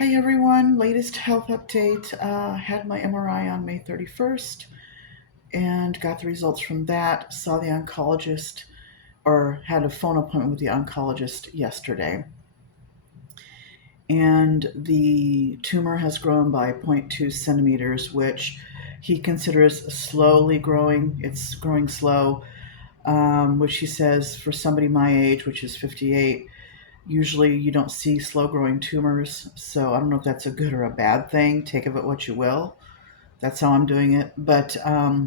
Hi everyone, latest health update. Had my MRI on May 31st and got the results from that. Saw the oncologist or had a phone appointment with the oncologist yesterday. And the tumor has grown by zero point 0.2 centimeters, which he considers slowly growing. It's growing slow, which he says for somebody my age, which is 58, usually you don't see slow growing tumors. So I don't know if that's a good or a bad thing. Take of it what you will. That's how I'm doing it. But uh,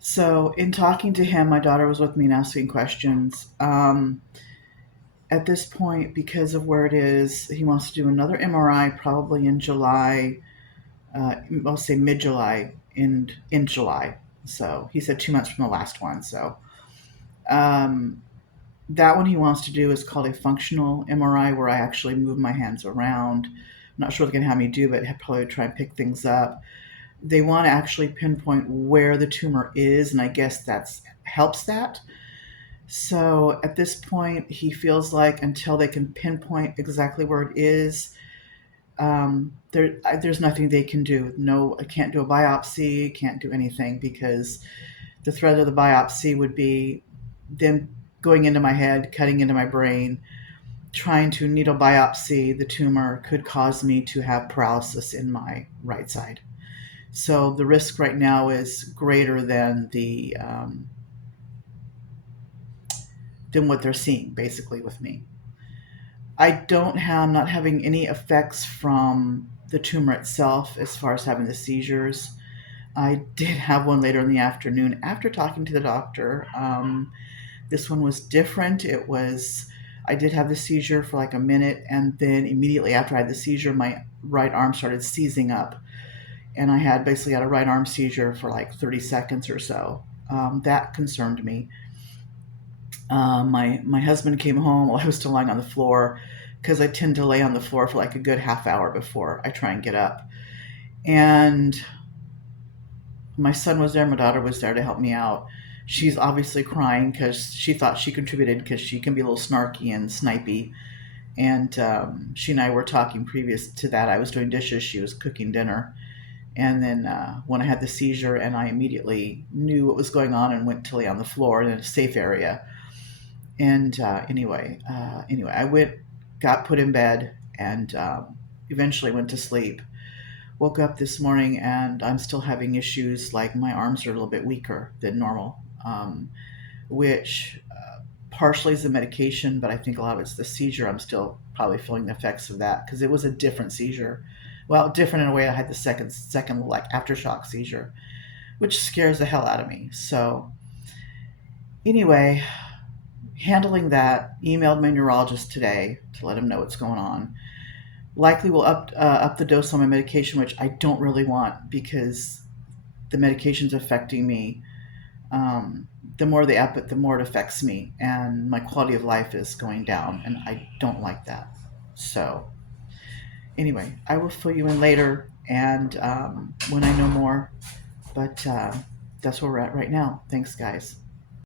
so in talking to him, my daughter was with me and asking questions. At this point, because of where it is, he wants to do another MRI probably in July. I'll say mid-July in July. So he said 2 months from the last one. So um, that one he wants to do is called a functional MRI, where I actually move my hands around. I'm not sure what they're going to have me do, but probably try and pick things up. They want to actually pinpoint where the tumor is, and I guess that's helps that. So at this point, he feels like until they can pinpoint exactly where it is, there's nothing they can do. No, I can't do a biopsy, can't do anything because the threat of the biopsy would be them going into my head, cutting into my brain, trying to needle biopsy the tumor could cause me to have paralysis in my right side. So the risk right now is greater than what they're seeing basically with me. I'm not having any effects from the tumor itself as far as having the seizures. I did have one later in the afternoon after talking to the doctor. This one was different. I did have the seizure for like a minute, and then immediately after I had the seizure, my right arm started seizing up. And I had basically had a right arm seizure for like 30 seconds or so. That concerned me. My husband came home while I was still lying on the floor because I tend to lay on the floor for like a good half hour before I try and get up. And my son was there, my daughter was there to help me out. She's obviously crying because she thought she contributed because she can be a little snarky and snipey. And she and I were talking previous to that. I was doing dishes, she was cooking dinner. And then when I had the seizure, and I immediately knew what was going on and went to lay on the floor in a safe area. And anyway, I got put in bed, and eventually went to sleep. Woke up this morning, and I'm still having issues. Like my arms are a little bit weaker than normal, which partially is the medication, but I think a lot of it's the seizure. I'm still probably feeling the effects of that because it was a different seizure. Well, different in a way. I had the second like aftershock seizure, which scares the hell out of me. So anyway, handling that, emailed my neurologist today to let him know what's going on. Likely will up the dose on my medication, which I don't really want because the medication's affecting me. The more they up it, the more it affects me, and my quality of life is going down, and I don't like that. So anyway, I will fill you in later, and when I know more. But that's where we're at right now. Thanks, guys.